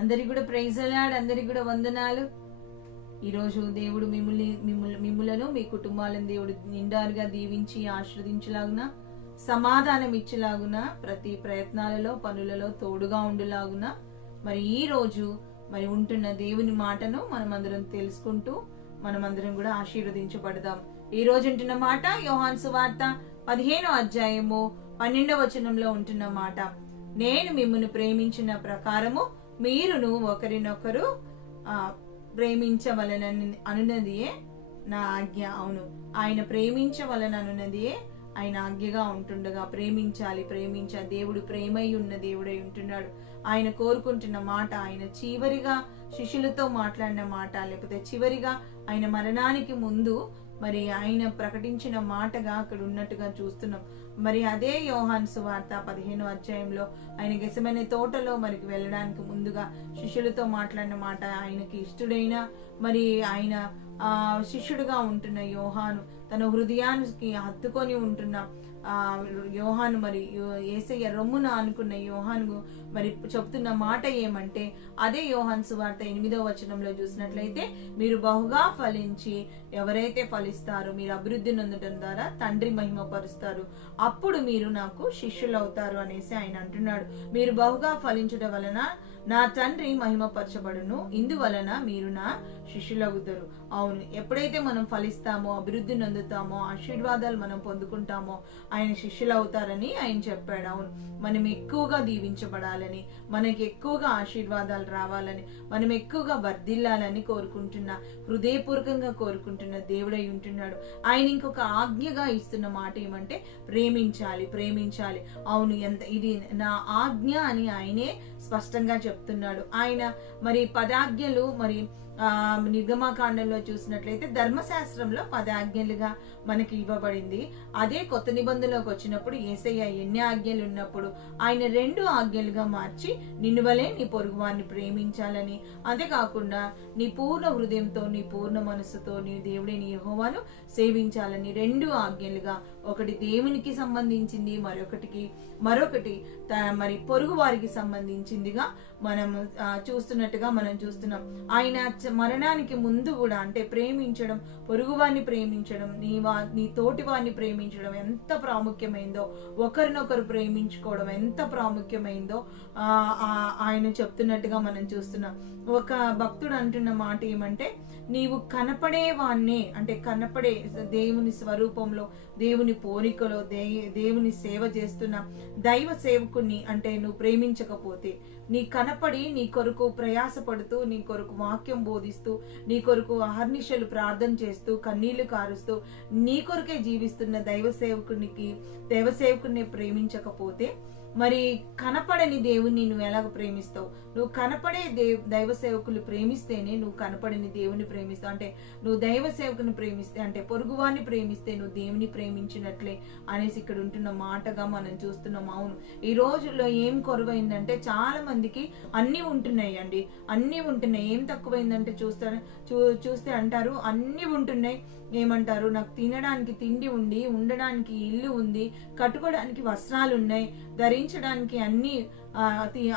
అందరికి కూడా ప్రైజ్ అలాడ్, అందరికి కూడా వందనాలు. ఈరోజు దేవుడు మిమ్ములను మీ కుటుంబాలను దేవుడు నిండారుగా దీవించి ఆశీర్వదించలాగున, సమాధానం ఇచ్చేలాగున, ప్రతి ప్రయత్నాలలో పనులలో తోడుగా ఉండులాగున మరి ఈ రోజు మరి ఉంటున్న దేవుని మాటను మనమందరం తెలుసుకుంటూ మనమందరం కూడా ఆశీర్వదించబడదాం. ఈ రోజు ఉంటున్న మాట యోహాను సువార్త 15వ అధ్యాయము 12వ వచనంలో ఉంటున్న మాట, నేను మిమ్మును ప్రేమించిన ప్రకారము మీరును ఒకరినొకరు ప్రేమించవలనని అనున్నదియే నా ఆజ్ఞ. అవును, ఆయన ప్రేమించవలననున్నదియే ఆయన ఆజ్ఞగా ఉంటుండగా ప్రేమించాలి. దేవుడు ప్రేమై ఉన్న దేవుడై ఉంటున్నాడు. ఆయన కోరుకుంటున్న మాట, ఆయన చివరిగా శిష్యులతో మాట్లాడిన మాట, లేకపోతే చివరిగా ఆయన మరణానికి ముందు మరి ఆయన ప్రకటించిన మాటగా అక్కడ ఉన్నట్టుగా చూస్తున్నాం. మరి అదే యోహాను సువార్త 15వ అధ్యాయంలో ఆయన గెసెమనే తోటలో మరికి వెళ్ళడానికి ముందుగా శిష్యులతో మాట్లాడిన మాట, ఆయనకి ఇష్టడైన మరి ఆయన శిష్యుడుగా ఉంటున్న యోహాను, తన హృదయానికి హత్తుకొని ఉంటున్న యోహాను, మరి యేసయ్య రొమ్మున అనుకున్న యోహాను మరి చెప్తున్న మాట ఏమంటే, అదే యోహాను సువార్త 8వ వచనంలో చూసినట్లయితే, మీరు బహుగా ఫలించి ఎవరైతే ఫలిస్తారో మీరు అభివృద్ధి నొందడం ద్వారా తండ్రి మహిమపరుస్తారు, అప్పుడు మీరు నాకు శిష్యులు అవుతారు అనేసి ఆయన అంటున్నాడు. మీరు బహుగా ఫలించడం వలన నా తండ్రి మహిమపరచబడును, ఇందువలన మీరు నా శిష్యులవుతారు. అవును, ఎప్పుడైతే మనం ఫలిస్తామో, అభివృద్ధి నొందుతామో, ఆశీర్వాదాలు మనం పొందుకుంటామో ఆయన శిష్యులు అవుతారని ఆయన చెప్పాడు. అవును, మనం ఎక్కువగా దీవించబడాలని, మనకి ఎక్కువగా ఆశీర్వాదాలు రావాలని, మనం ఎక్కువగా వర్ధిల్లాలని కోరుకుంటున్న, హృదయపూర్వకంగా కోరుకుంటున్న దేవుడై ఉంటున్నాడు. ఆయన ఇంకొక ఆజ్ఞగా ఇస్తున్న మాట ఏమంటే, ప్రేమించాలి. అవును, ఇది నా ఆజ్ఞ అని ఆయనే స్పష్టంగా చెప్తున్నాడు. ఆయన మరి 10 ఆజ్ఞలు మరి నిర్గమాకాండంలో చూసినట్లయితే ధర్మశాస్త్రంలో 10 ఆజ్ఞలుగా మనకి ఇవ్వబడింది. అదే కొత్త నిబంధనలోకి వచ్చినప్పుడు యేసయ్య ఎన్ని ఆజ్ఞలు ఉన్నప్పుడు ఆయన 2 ఆజ్ఞలుగా మార్చి, నిన్ను వలే నీ పొరుగువాన్ని ప్రేమించాలని, అంతేకాకుండా నీ పూర్ణ హృదయంతో, నీ పూర్ణ మనస్సుతో నీ దేవుడైన యెహోవాను సేవించాలని 2 ఆజ్ఞలుగా, ఒకటి దేవునికి సంబంధించింది, మరొకటి మరి పొరుగు వారికి సంబంధించిందిగా మనం చూస్తున్నాం. ఆయన మరణానికి ముందు కూడా, అంటే ప్రేమించడం, పొరుగువాన్ని ప్రేమించడం, నీ తోటి వారిని ప్రేమించడం ఎంత ప్రాముఖ్యమైందో, ఒకరినొకరు ప్రేమించుకోవడం ఎంత ప్రాముఖ్యమైందో ఆయన చెప్తున్నట్టుగా మనం చూస్తున్నాం. ఒక భక్తుడు అంటున్న మాట ఏమంటే, నీవు కనపడేవాన్నే, అంటే కనపడే దేవుని స్వరూపంలో, దేవుని పోలికలో దేవుని సేవ చేస్తున్న దైవ సేవకుని అంటే నువ్వు ప్రేమించకపోతే, నీ కనపడి నీ కొరకు ప్రయాసపడుతూ, నీ కొరకు వాక్యం బోధిస్తూ, నీ కొరకు అహర్నిశలు ప్రార్థన చేస్తూ, కన్నీళ్లు కారుస్తూ, నీ కొరకే జీవిస్తున్న దైవ సేవకుని ప్రేమించకపోతే, మరి కనపడని దేవుణ్ణి నువ్వు ఎలాగ ప్రేమిస్తావు? నువ్వు కనపడే దైవ సేవకులు ప్రేమిస్తేనే నువ్వు కనపడని దేవుని ప్రేమిస్తావు. అంటే నువ్వు దైవ సేవకుని ప్రేమిస్తే, అంటే పొరుగువాన్ని ప్రేమిస్తే నువ్వు దేవుని ప్రేమించినట్లే అనేసి ఇక్కడ ఉంటున్న మాటగా మనం చూస్తున్నాం. అవును, ఈ రోజుల్లో ఏం కొరవైందంటే, చాలా మందికి అన్నీ ఉంటున్నాయి అండి, అన్నీ ఉంటున్నాయి. ఏం తక్కువైందంటే చూస్తే అంటారు అన్నీ ఉంటున్నాయి. ఏమంటారు, నాకు తినడానికి తిండి ఉంది, ఉండడానికి ఇల్లు ఉంది, కట్టుకోవడానికి వస్త్రాలు ఉన్నాయి, ధరించడానికి అన్ని,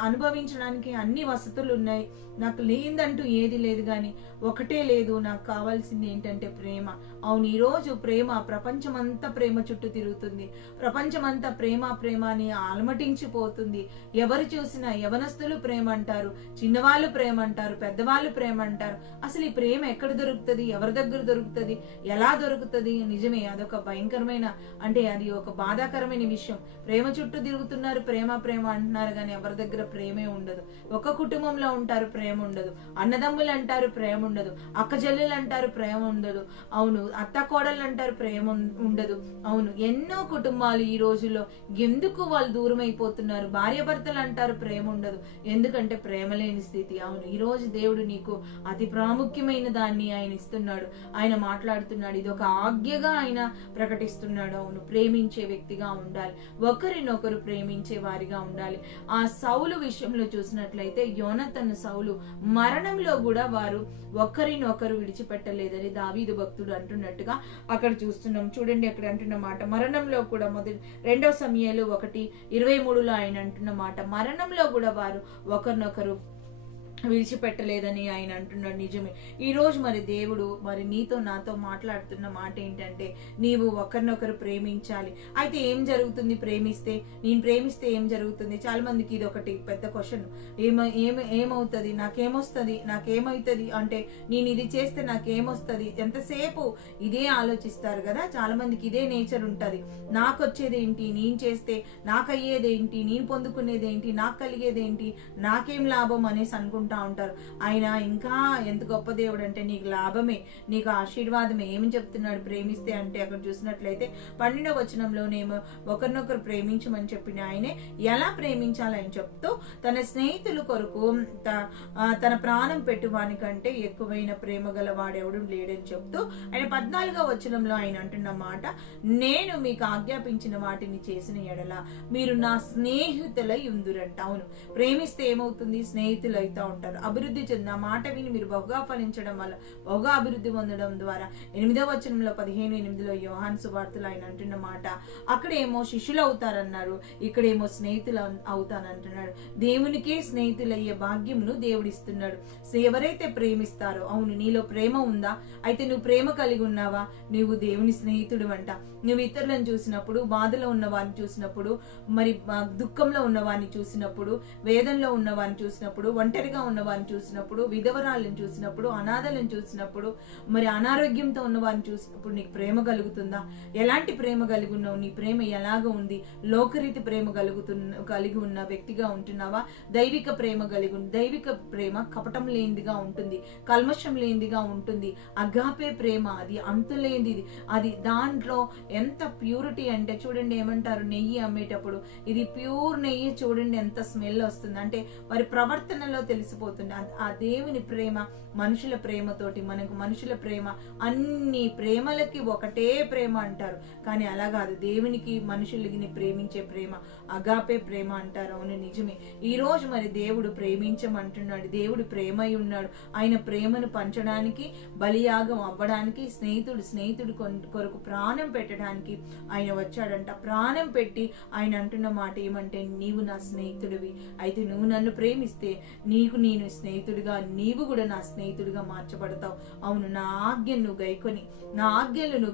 అనుభవించడానికి అన్ని వసతులు ఉన్నాయి, నాకు లేదంటూ ఏది లేదు. కానీ ఒకటే లేదు, నాకు కావాల్సింది ఏంటంటే ప్రేమ. అవును, ఈరోజు ప్రేమ, ప్రపంచమంతా ప్రేమ చుట్టూ తిరుగుతుంది. ప్రపంచమంతా ప్రేమ అని అలమటించిపోతుంది. ఎవరు చూసినా యవనస్తులు ప్రేమ అంటారు, చిన్నవాళ్ళు ప్రేమ అంటారు, పెద్దవాళ్ళు ప్రేమ అంటారు. అసలు ఈ ప్రేమ ఎక్కడ దొరుకుతుంది? ఎవరి దగ్గర దొరుకుతుంది? ఎలా దొరుకుతుంది? నిజమే, అదొక భయంకరమైన, అంటే అది ఒక బాధాకరమైన విషయం. ప్రేమ చుట్టూ తిరుగుతున్నారు, ప్రేమ అంటున్నారు, కానీ ఎవరి దగ్గర ప్రేమే ఉండదు. ఒక కుటుంబంలో ఉంటారు, ప్రేమ ఉండదు. అన్నదమ్ములు అంటారు, ప్రేమ ఉండదు. అక్కజల్లులు అంటారు, ప్రేమ ఉండదు. అవును, అత్త కోడళ్ళు అంటారు, ప్రేమ ఉండదు. అవును, ఎన్నో కుటుంబాలు ఈ రోజుల్లో ఎందుకు వాళ్ళు దూరం అయిపోతున్నారు? భార్యాభర్తలు అంటారు, ప్రేమ ఉండదు. ఎందుకంటే ప్రేమ లేని స్థితి. అవును, ఈ రోజు దేవుడు నీకు అతి ప్రాముఖ్యమైన దాన్ని ఆయన ఇస్తున్నాడు. ఆయన మాట్లాడుతున్నాడు. ఇది ఒక ఆజ్ఞగా ఆయన ప్రకటిస్తున్నాడు. అవును, ప్రేమించే వ్యక్తిగా ఉండాలి, ఒకరినొకరు ప్రేమించే వారిగా ఉండాలి. ఆ సౌలు విషయంలో చూసినట్లయితే, యోనతన్ సౌలు మరణంలో కూడా వారు ఒకరినొకరు విడిచిపెట్టలేదని దావీదు భక్తుడు అంటున్నట్టుగా అక్కడ చూస్తున్నాం. చూడండి, అక్కడ అంటున్న మాట, మరణంలో కూడా 2 సమూయేలు 1:23 ఆయన అంటున్న మాట, మరణంలో కూడా వారు ఒకరినొకరు విడిచిపెట్టలేదని ఆయన అంటున్నాడు. నిజమే. ఈరోజు మరి దేవుడు మరి నీతో నాతో మాట్లాడుతున్న మాట ఏంటంటే, నీవు ఒకరినొకరు ప్రేమించాలి. అయితే ఏం జరుగుతుంది ప్రేమిస్తే? నేను ప్రేమిస్తే ఏం జరుగుతుంది? చాలా మందికి ఇది ఒకటి పెద్ద క్వశ్చన్. ఏమవుతుంది, నాకేమవుతుంది అంటే, నేను ఇది చేస్తే నాకేమొస్తుంది, ఎంతసేపు ఇదే ఆలోచిస్తారు కదా. చాలా మందికి ఇదే నేచర్ ఉంటుంది. నాకు వచ్చేదేంటి, నేను చేస్తే నాకు అయ్యేదేంటి, నేను పొందుకునేదేంటి, నాకు కలిగేదేంటి, నాకేం లాభం అనేసి అనుకుంటా ఉంటారు. ఆయన ఇంకా ఎంత గొప్ప దేవుడు అంటే, నీకు లాభమే, నీకు ఆశీర్వాదమే. ఏమని చెప్తున్నాడు ప్రేమిస్తే అంటే, అక్కడ చూసినట్లయితే 12వ వచనంలోనేమో ఒకరినొకరు ప్రేమించమని చెప్పిన ఆయనే ఎలా ప్రేమించాలని చెప్తూ, తన స్నేహితుల కొరకు తన ప్రాణం పెట్టువానికంటే ఎక్కువైన ప్రేమ గల వాడెవడు లేడని చెప్తూ, ఆయన 14వ వచనంలో ఆయన అంటున్న మాట, నేను మీకు ఆజ్ఞాపించిన వాటిని చేసిన ఎడల మీరు నా స్నేహితులై ఉందురంట. అవును, ప్రేమిస్తే ఏమవుతుంది? స్నేహితులు అవుతా ఉంటారు. అభివృద్ధి చెందిన మాట విని మీరు బహుగా ఫలించడం వల్ల, బహుగా అభివృద్ధి పొందడం ద్వారా 8వ వచనంలో 15:8 యోహాను సువార్తలో ఆయన అంటున్న మాట, అక్కడేమో శిష్యులు అవుతారన్నారు, ఇక్కడేమో స్నేహితులు అవుతానంటున్నాడు. దేవునికే స్నేహితులయ్యే భాగ్యమును దేవుడిస్తున్నాడు. ఎవరైతే ప్రేమిస్తారో, అవును నీలో ప్రేమ ఉందా? అయితే నువ్వు ప్రేమ కలిగి ఉన్నావా? నువ్వు దేవుని స్నేహితుడు అంట. నువ్వు ఇతరులను చూసినప్పుడు, బాధలో ఉన్న వారిని చూసినప్పుడు, మరి దుఃఖంలో ఉన్న వారిని చూసినప్పుడు, వేదనలో ఉన్న వారిని చూసినప్పుడు, ఒంటరిగా ఉన్న వారిని చూసినప్పుడు, విధవరాలను చూసినప్పుడు, అనాథలను చూసినప్పుడు, మరి అనారోగ్యంతో ఉన్న వారిని చూసినప్పుడు నీకు ప్రేమ కలుగుతుందా? ఎలాంటి ప్రేమ కలిగి ఉన్నావు? నీ ప్రేమ ఎలాగ ఉంది? లోకరీతి ప్రేమ కలిగి ఉన్న వ్యక్తిగా ఉంటున్నావా? దైవిక ప్రేమ దైవిక ప్రేమ కపటం లేనిదిగా ఉంటుంది, కల్మషం లేనిదిగా ఉంటుంది. అగాపే ప్రేమ అది అంతులేనిది. అది దాంట్లో ఎంత ప్యూరిటీ అంటే, చూడండి ఏమంటారు, నెయ్యి అమ్మేటప్పుడు ఇది ప్యూర్ నెయ్యి, చూడండి ఎంత స్మెల్ వస్తుంది అంటే వారి ప్రవర్తనలో తెలిసిపోతుంది. ఆ దేవుని ప్రేమ మనుషుల ప్రేమతోటి, మనకు మనుషుల ప్రేమ అన్ని ప్రేమలకి ఒకటే ప్రేమ అంటారు, కానీ అలా కాదు. దేవునికి మనుషుల్ని ప్రేమించే ప్రేమ అగాపే ప్రేమ అంటారు. అవును నిజమే. ఈ రోజు మరి దేవుడు ప్రేమించమంటున్నాడు. దేవుడు ప్రేమై ఉన్నాడు. ఆయన ప్రేమను పంచడానికి, బలియాగం అవ్వడానికి, స్నేహితుడు కొరకు ప్రాణం పెట్టడానికి ఆయన వచ్చాడంట. ప్రాణం పెట్టి ఆయన అంటున్న మాట ఏమంటే, నీవు నా స్నేహితుడివి, అయితే నువ్వు నన్ను ప్రేమిస్తే నీకు నేను స్నేహితుడిగా, నీవు కూడా నా స్నేహితుడిగా మార్చబడతావు. అవును, నా ఆజ్ఞను నువ్వు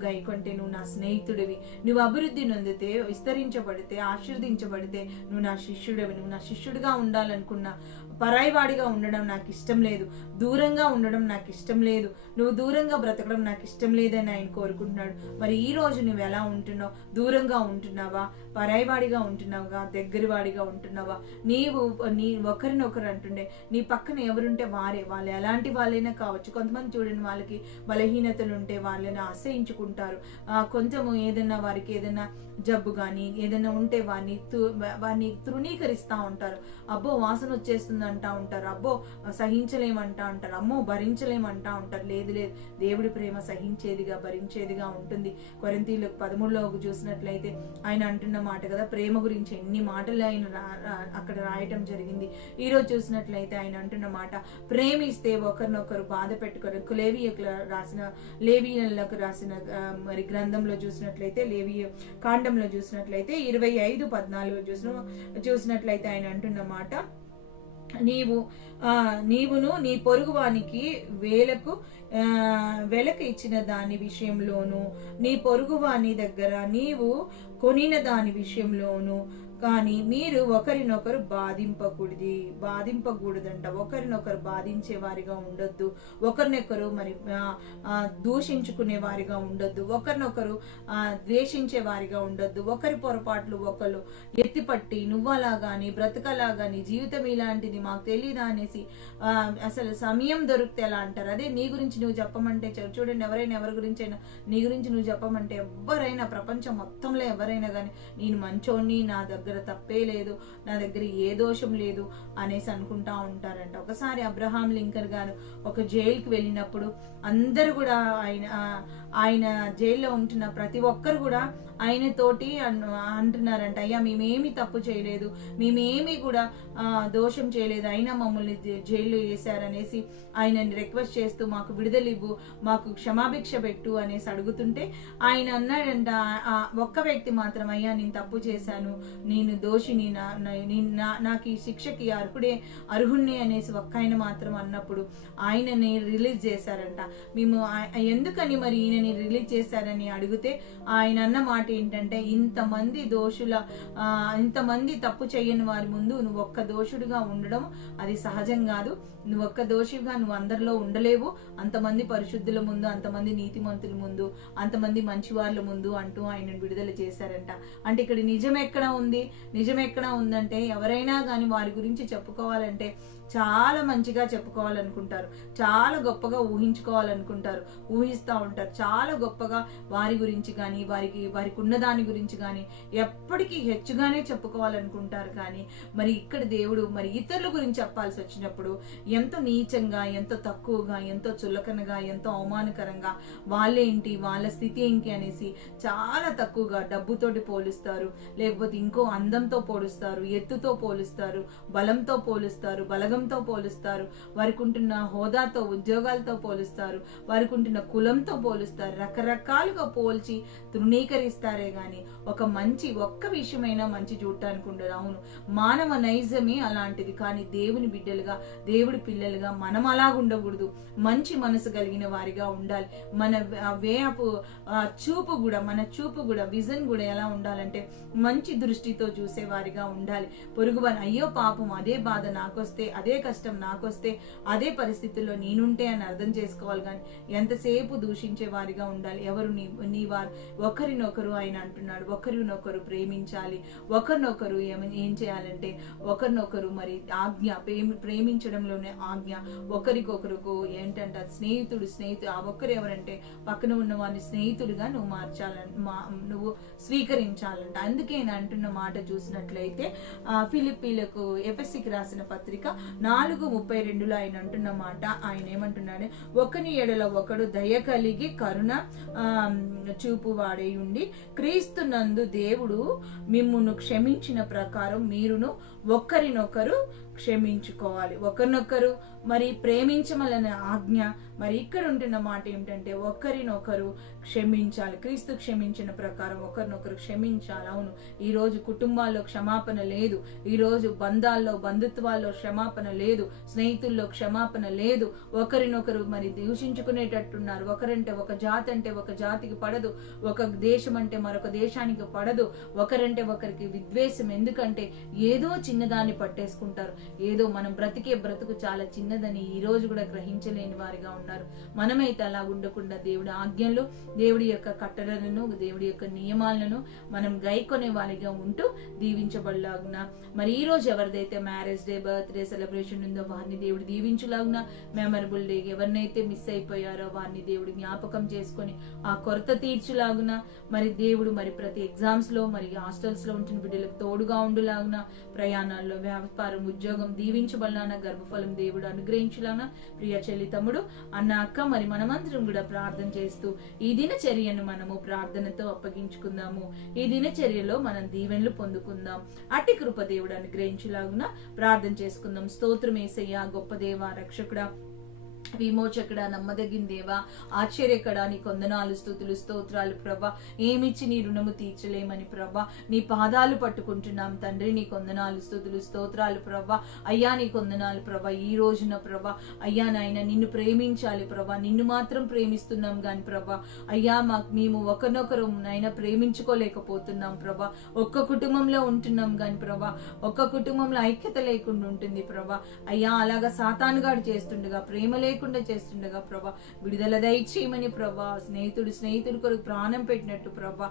గైకొంటే నువ్వు నా స్నేహితుడివి. నువ్వు అభివృద్ధి నొందితే, విస్తరించబడితే, ఆశీర్వదించబడితే నువ్వు నా శిష్యుడివి. నువ్వు నా శిష్యుడిగా ఉండాలనుకున్నా, పరాయివాడిగా ఉండడం నాకు ఇష్టం లేదు, దూరంగా ఉండడం నాకు ఇష్టం లేదు, నువ్వు దూరంగా బ్రతకడం నాకు ఇష్టం లేదని ఆయన కోరుకుంటున్నాడు. మరి ఈ రోజు నువ్వు ఎలా ఉంటున్నావు? దూరంగా ఉంటున్నావా? పరాయివాడిగా ఉంటున్నావుగా? దగ్గరవాడిగా ఉంటున్నావా? నీ ఒకరినొకరు అంటుండే, నీ పక్కన ఎవరుంటే వాళ్ళు ఎలాంటి వాళ్ళైనా కావచ్చు. కొంతమంది చూడండి, వాళ్ళకి బలహీనతలు ఉంటే వాళ్ళని ఆశ్రయించుకుంటారు. కొంచెము ఏదైనా వారికి ఏదైనా జబ్బు కానీ ఏదైనా ఉంటే వారిని తృణీకరిస్తూ ఉంటారు. అబ్బో వాసన వచ్చేస్తుంది అంటా ఉంటారు, అబ్బో సహించలేమంటా ఉంటారు, అమ్మో భరించలేమంటా ఉంటారు. లేదు, దేవుడి ప్రేమ సహించేదిగా, భరించేదిగా ఉంటుంది. కొరింథీయులకు 13లో చూసినట్లయితే ఆయన అంటున్న మాట కదా, ప్రేమ గురించి ఎన్ని మాటలు ఆయన అక్కడ రాయటం జరిగింది. ఈరోజు చూసినట్లయితే ఆయన అంటున్న మాట, ప్రేమిస్తే ఒకరినొకరు బాధ పెట్టుకోరు. లేవీయులకు రాసిన మరి గ్రంథంలో చూసినట్లయితే, లేవీయ కాండంలో చూసినట్లయితే 25:14 చూసినట్లయితే ఆయన అంటున్న మాట, నీవును నీ పొరుగువానికి వెలకు ఇచ్చిన దాని విషయంలోను, నీ పొరుగువాని దగ్గర నీవు కొనిన దాని విషయంలోను కానీ మీరు ఒకరినొకరు బాధింపకూడదంట. ఒకరినొకరు బాధించే వారిగా ఉండొద్దు, ఒకరినొకరు మరి దూషించుకునే వారిగా ఉండొద్దు, ఒకరినొకరు ద్వేషించే వారిగా ఉండొద్దు. ఒకరి పొరపాట్లు ఒకరు ఎత్తిపట్టి, నువ్వలా గాని బ్రతకలా గాని జీవితం ఇలాంటిది మాకు తెలీదా అనేసి అసలు సమయం దొరికితే ఎలా అంటారు. అదే నీ గురించి నువ్వు చెప్పమంటే, చూడండి ఎవరైనా ఎవరి గురించి అయినా నీ గురించి నువ్వు చెప్పమంటే, ఎవరైనా ప్రపంచం మొత్తంలో ఎవరైనా కానీ నేను మంచోడిని, నా దగ్గర తప్పే లేదు, నా దగ్గర ఏ దోషం లేదు అనేసి అనుకుంటా ఉంటారంట. ఒకసారి అబ్రహాం లింకన్ గారు ఒక జైలుకి వెళ్ళినప్పుడు అందరు కూడా ఆయన జైల్లో ఉంటున్న ప్రతి ఒక్కరు కూడా ఆయన తోటి అంటున్నారంట, అయ్యా మేమేమి తప్పు చేయలేదు, మేమేమి కూడా దోషం చేయలేదు, అయినా మమ్మల్ని జైల్లో వేశారనేసి ఆయనని రిక్వెస్ట్ చేస్తూ మాకు విడుదల ఇవ్వు, మాకు క్షమాభిక్ష పెట్టు అనేసి అడుగుతుంటే ఆయన అన్నాడంట, ఒక్క వ్యక్తి మాత్రం, అయ్యా నేను తప్పు చేశాను, నేను దోషిని, నాకు ఈ శిక్షకి అర్హుణ్ణి అనేసి ఒక్కాయన మాత్రం అన్నప్పుడు ఆయనని రిలీజ్ చేశారంట. మేము ఎందుకని మరి ఈయనని రిలీజ్ చేశారని అడిగితే ఆయన అన్న మాట ఏంటంటే, ఇంతమంది తప్పు చేయని వారి ముందు నువ్వు ఒక్క దోషుడిగా ఉండడం అది సహజం కాదు. నువ్వు ఒక్క దోషిగా నువ్వు అందరిలో ఉండలేవు, అంతమంది పరిశుద్ధుల ముందు, అంతమంది నీతిమంతుల ముందు, అంతమంది మంచివాళ్ళ ముందు అంటూ ఆయన విడుదల చేశారంట. అంటే ఇక్కడ నిజం ఎక్కడ ఉందంటే, ఎవరైనా కానీ వారి గురించి చెప్పుకోవాలంటే చాలా మంచిగా చెప్పుకోవాలనుకుంటారు, చాలా గొప్పగా ఊహించుకోవాలనుకుంటారు, ఊహిస్తూ ఉంటారు, చాలా గొప్పగా వారి గురించి కానీ వారికి ఉన్న దాని గురించి కానీ ఎప్పటికీ హెచ్చుగానే చెప్పుకోవాలనుకుంటారు. కానీ మరి ఇక్కడ దేవుడు మరి ఇతరుల గురించి చెప్పాల్సి వచ్చినప్పుడు ఎంతో నీచంగా, ఎంతో తక్కువగా, ఎంతో చులకనగా, ఎంతో అవమానకరంగా, వాళ్ళేంటి, వాళ్ళ స్థితి ఏంటి అనేసి చాలా తక్కువగా డబ్బుతోటి పోలుస్తారు, లేకపోతే ఇంకో అందంతో పోలుస్తారు, ఎత్తుతో పోలుస్తారు, బలంతో పోలుస్తారు, బలగంతో పోలుస్తారు, వారికి ఉంటున్న హోదాతో, ఉద్యోగాలతో పోలుస్తారు, వారికి ఉంటున్న కులంతో పోలుస్తారు, రకరకాలుగా పోల్చి తృణీకరిస్తారే గాని ఒక్క విషయమైనా మంచి చూడటానికి ఉండదు. అవును, మానవ నైజమే అలాంటిది. కానీ దేవుని బిడ్డలుగా, దేవుడి పిల్లలుగా మనం అలాగుండకూడదు. మంచి మనసు కలిగిన వారిగా ఉండాలి. మన చూపు కూడా విజన్ కూడా ఎలా ఉండాలంటే మంచి దృష్టితో చూసే వారిగా ఉండాలి. పొరుగువారు అయ్యో పాపం, అదే బాధ నాకొస్తే, అదే కష్టం నాకొస్తే, అదే పరిస్థితుల్లో నేనుంటే అని అర్థం చేసుకోవాలి. కానీ ఎంతసేపు దూషించే వారిగా ఉండాలి. ఎవరు నీ వారు ఒకరినొకరు ఆయన అంటున్నాడు, ఒకరినొకరు ప్రేమించాలి. ఒకరినొకరు ఏం చేయాలంటే ఒకరినొకరు మరి ఆజ్ఞ, ప్రేమించడంలోనే ఆజ్ఞ. ఒకరికొకరుకు ఏంటంటే స్నేహితుడు ఆ ఒక్కరు ఎవరంటే పక్కన ఉన్న వారిని స్నేహితుడిగా నువ్వు స్వీకరించాలంట. అందుకే నేను అంటున్న మాట చూసినట్లయితే ఫిలిప్పీలకు ఎఫెసీకి రాసిన పత్రిక 4:32 ఆయన అంటున్న మాట, ఆయన ఏమంటున్నాడు, ఒకని ఎడల ఒకడు దయ కలిగి కరుణ చూపు వాడై ఉండి క్రీస్తునందు దేవుడు మిమ్మును క్షమించిన ప్రకారం మీరును ఒకరినొకరు క్షమించుకోవాలి. ఒకరినొకరు మరి ప్రేమించమలనే ఆజ్ఞ. మరి ఇక్కడ ఉంటున్న మాట ఏమిటంటే ఒకరినొకరు క్షమించాలి. క్రీస్తు క్షమించిన ప్రకారం ఒకరినొకరు క్షమించాలి. అవును, ఈరోజు కుటుంబాల్లో క్షమాపణ లేదు, ఈరోజు బంధుత్వాల్లో క్షమాపణ లేదు, స్నేహితుల్లో క్షమాపణ లేదు. ఒకరినొకరు మరి దూషించుకునేటట్టున్నారు. ఒకరంటే ఒక జాతి అంటే ఒక జాతికి పడదు, ఒక దేశం అంటే మరొక దేశానికి పడదు, ఒకరంటే ఒకరికి విద్వేషం. ఎందుకంటే ఏదో చిన్నదాన్ని పట్టేసుకుంటారు, ఏదో మనం బ్రతుకు చాలా చిన్నదని ఈ రోజు కూడా గ్రహించలేని వారిగా ఉన్నారు. మనమైతే అలా ఉండకుండా దేవుడి ఆజ్ఞలు, దేవుడి యొక్క కట్టడలను, దేవుడి యొక్క నియమాలను మనం గైకొనే వారిగా ఉంటూ దీవించబడలాగున మరి ఈ రోజు ఎవరిదైతే మ్యారేజ్ డే, బర్త్డే సెలబ్రేషన్ ఉందో వారిని దేవుడు దీవించలాగున, మెమరబుల్ డే ఎవరినైతే మిస్ అయిపోయారో వారిని దేవుడు జ్ఞాపకం చేసుకొని ఆ కొరత తీర్చులాగున మరి దేవుడు మరి ప్రతి ఎగ్జామ్స్ లో మరి హాస్టల్స్ లో ఉంటున్న బిడ్డలకు తోడుగా ఉండులాగున, ప్రయాణాల్లో, వ్యాపారం, ఉద్యోగం దీవించబడలానా, గర్భఫలం దేవుడు అనుగ్రహించలానా. ప్రియ చెల్లి, తమ్ముడు, అన్న, అక్క, మరి మనమందరం కూడా ప్రార్థన చేస్తూ ఈ దినచర్యను మనము ప్రార్థనతో అప్పగించుకుందాము. ఈ దినచర్యలో మనం దీవెనలు పొందుకుందాం. అట్టి కృప దేవుడు అనుగ్రహించలాగున ప్రార్థన చేసుకుందాం. స్తోత్రం యేసయ్యా, గొప్ప దేవా, రక్షకుడా, విమోచకుడా, నమ్మదగిన దేవా, ఆశ్చర్యకడా, నీ కొందనాలు, స్తుతులు, స్తోత్రాలు ప్రభా. ఏమిచ్చి నీ రుణము తీర్చలేమని ప్రభా నీ పాదాలు పట్టుకుంటున్నాం తండ్రి. నీ కొందనాలు, స్తుతులు, స్తోత్రాలు ప్రభా. అయ్యా నీ కొందనాలు ప్రభా. ఈ రోజున ప్రభా అయ్యా నాయన నిన్ను ప్రేమించాలి ప్రభా, నిన్ను మాత్రం ప్రేమిస్తున్నాం గాని ప్రభా అయ్యా మేము ఒకరినొకరు నాయన ప్రేమించుకోలేకపోతున్నాం ప్రభా. ఒక్క కుటుంబంలో ఉంటున్నాం గాని ప్రభా ఒక్క కుటుంబంలో ఐక్యత లేకుండా ఉంటుంది ప్రభా. అయ్యా అలాగా సాతానుగాడు చేస్తుండగా, ప్రేమ లేకుండా చేస్తుండగా ప్రభా విడుదల దయచేయమని ప్రభా. స్నేహితుడు కొరకు ప్రాణం పెట్టినట్టు ప్రభా